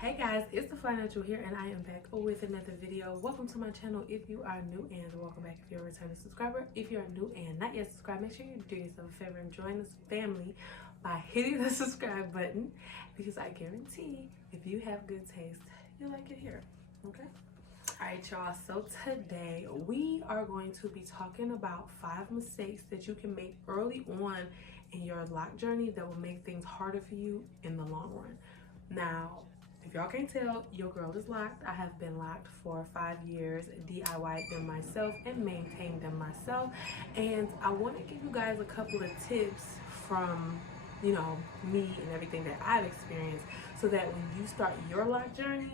Hey guys, it's the Financial here, and I am back with another video. Welcome to my channel if you are new, and welcome back if you're a returning subscriber. If you're new and not yet subscribed, make sure you do yourself a favor and join this family by hitting the subscribe button, because I guarantee if you have good taste, you'll like it here. Okay? Alright y'all, so today we are going to be talking about 5 mistakes that you can make early on in your lock journey that will make things harder for you in the long run. Now, if y'all can't tell, your girl is locked. I have been locked for 5 years, DIY'd them myself and maintained them myself. And I want to give you guys a couple of tips from, you know, me and everything that I've experienced, so that when you start your lock journey,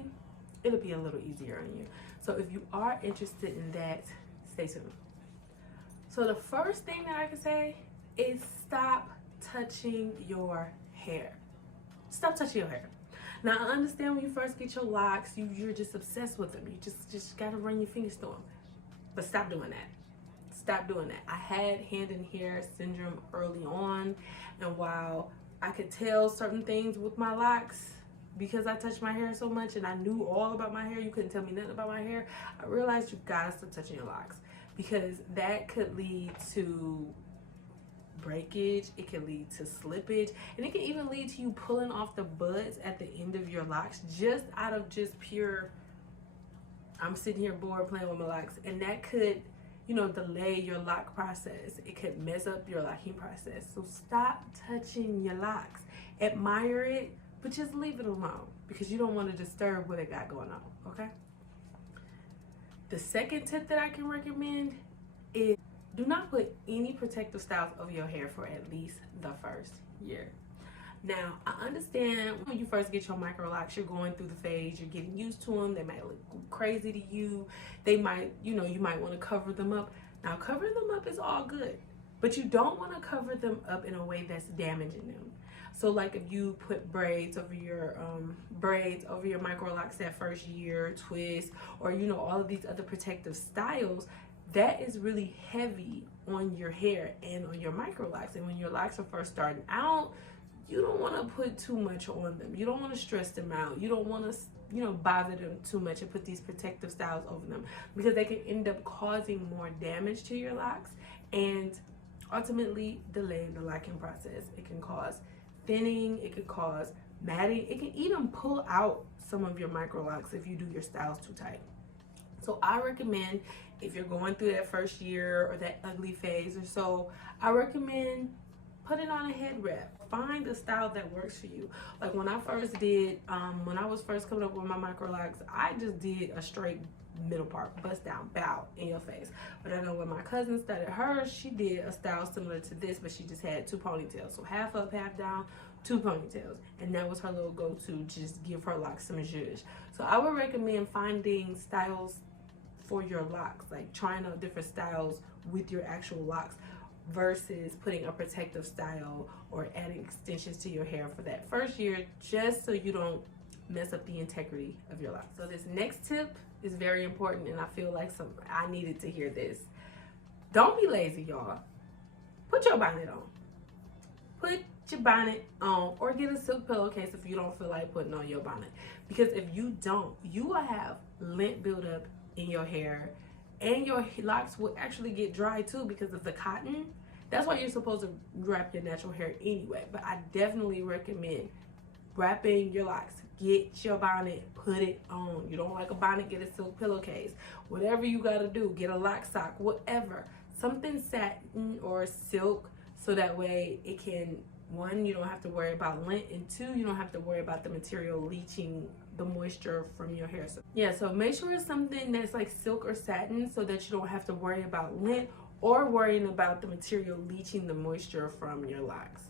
it'll be a little easier on you. So if you are interested in that, stay tuned. So the first thing that I can say is stop touching your hair. Stop touching your hair. Now, I understand when you first get your locks, you're just obsessed with them. You just gotta run your fingers through them. But stop doing that. Stop doing that. I had hand and hair syndrome early on, and while I could tell certain things with my locks because I touched my hair so much and I knew all about my hair, you couldn't tell me nothing about my hair, I realized you gotta stop touching your locks, because that could lead to breakage, it can lead to slippage, and it can even lead to you pulling off the buds at the end of your locks just out of just pure, I'm sitting here bored playing with my locks, and that could, you know, delay your lock process. It could mess up your locking process. So stop touching your locks. Admire it, but just leave it alone, because you don't want to disturb what it got going on. Okay, the second tip that I can recommend is do not put any protective styles over your hair for at least the first year. Now, I understand when you first get your Microlocs, you're going through the phase, you're getting used to them, they might look crazy to you, they might, you know, you might want to cover them up. Now, covering them up is all good, but you don't want to cover them up in a way that's damaging them. So like if you put braids over your Microlocs that first year, twist, or you know, all of these other protective styles, that is really heavy on your hair and on your Microlocs. And when your locks are first starting out, you don't want to put too much on them. You don't want to stress them out. You don't want to, you know, bother them too much and put these protective styles over them, because they can end up causing more damage to your locks and ultimately delay the locking process. It can cause thinning, it could cause matting, it can even pull out some of your Microlocs if you do your styles too tight. So I recommend, if you're going through that first year or that ugly phase or so, I recommend putting on a head wrap. Find a style that works for you. Like when I first did, when I was first coming up with my Microlocs, I just did a straight middle part, bust down, bow in your face. But I know when my cousin started hers, she did a style similar to this, but she just had 2 ponytails. So half up, half down, 2 ponytails. And that was her little go-to, just give her locks some zhuzh. So I would recommend finding styles for your locks, like trying out different styles with your actual locks versus putting a protective style or adding extensions to your hair for that first year, just so you don't mess up the integrity of your locks. So this next tip is very important, and I feel like I needed to hear this. Don't be lazy, y'all. Put your bonnet on. Put your bonnet on, or get a silk pillowcase if you don't feel like putting on your bonnet. Because if you don't, you will have lint buildup in your hair, and your locks will actually get dry too because of the cotton. That's why you're supposed to wrap your natural hair anyway. But I definitely recommend wrapping your locks. Get your bonnet, put it on. You don't like a bonnet, get a silk pillowcase. Whatever you gotta do, get a lock sock, whatever. Something satin or silk, so that way it can, 1, you don't have to worry about lint, and 2, you don't have to worry about the material leaching the moisture from your hair. So yeah, so make sure it's something that's like silk or satin, so that you don't have to worry about lint or worrying about the material leaching the moisture from your locks.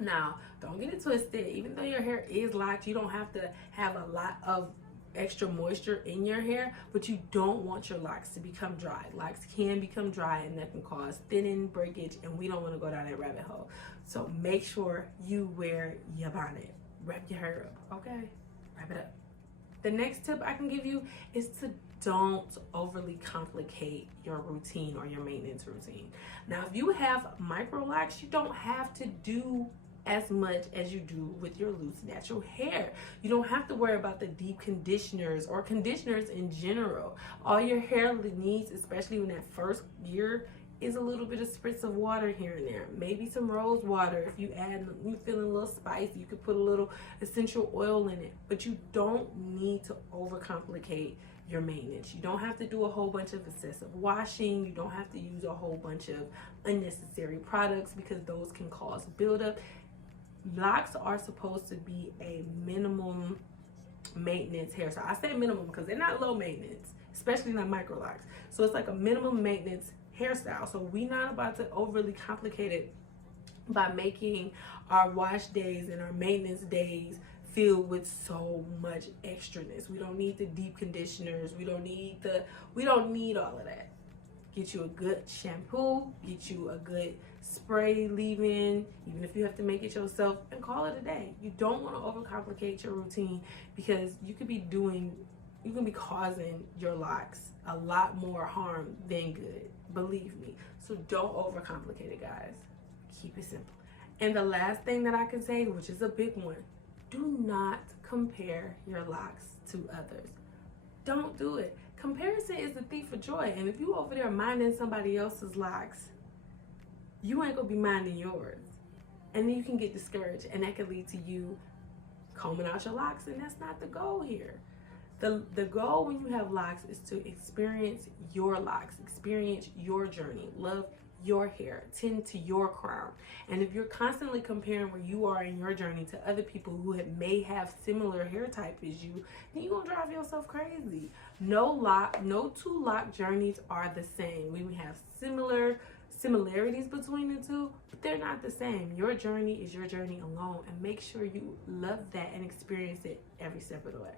Now, don't get it twisted. Even though your hair is locked, you don't have to have a lot of extra moisture in your hair, but you don't want your locks to become dry. Locks can become dry, and that can cause thinning, breakage, and we don't want to go down that rabbit hole. So make sure you wear your bonnet. Wrap your hair up, okay? Wrap it up. The next tip I can give you is to don't overly complicate your routine or your maintenance routine. Now, if you have Microlocs, you don't have to do as much as you do with your loose natural hair. You don't have to worry about the deep conditioners or conditioners in general. All your hair needs, especially in that first year, is a little bit of spritz of water here and there. Maybe some rose water. If you feeling a little spicy, you could put a little essential oil in it. But you don't need to overcomplicate your maintenance. You don't have to do a whole bunch of excessive washing. You don't have to use a whole bunch of unnecessary products because those can cause buildup. Locks are supposed to be a minimum maintenance hairstyle. I say minimum because they're not low maintenance, especially not Microlocs. So it's like a minimum maintenance hairstyle. So we're not about to overly complicate it by making our wash days and our maintenance days filled with so much extraness. We don't need the deep conditioners. We don't need all of that. Get you a good shampoo, get you a good spray leave-in, even if you have to make it yourself, and call it a day. You don't want to overcomplicate your routine because you can be causing your locks a lot more harm than good. Believe me. So don't overcomplicate it, guys. Keep it simple. And the last thing that I can say, which is a big one, do not compare your locks to others. Don't do it. Comparison is the thief of joy. And if you over there minding somebody else's locks, you ain't gonna be minding yours. And then you can get discouraged, and that could lead to you combing out your locks, and that's not the goal here. The goal when you have locks is to experience your locks, experience your journey, love your hair, tend to your crown. And if you're constantly comparing where you are in your journey to other people who may have similar hair type as you, then you're gonna drive yourself crazy. No two lock journeys are the same. We have similarities between the two, but they're not the same. Your journey is your journey alone, and make sure you love that and experience it every step of the way.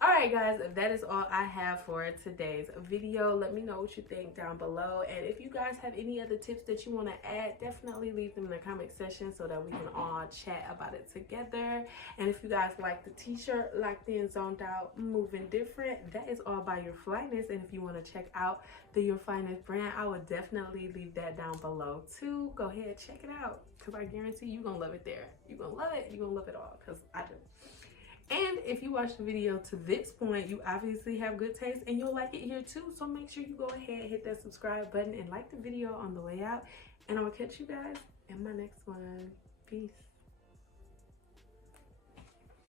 Alright guys, that is all I have for today's video. Let me know what you think down below, and if you guys have any other tips that you want to add, definitely leave them in the comment section so that we can all chat about it together. And if you guys like the t-shirt, Locked In, Zoned Out, Moving Different, that is all by Your Flyness. And if you want to check out the Your Flyness brand, I would definitely leave that down below too. Go ahead, check it out, because I guarantee you're gonna love it there. You're gonna love it. You're gonna love it all, because I do. And if you watched the video to this point, you obviously have good taste and you'll like it here too. So make sure you go ahead, hit that subscribe button, and like the video on the way out. And I'll catch you guys in my next one. Peace.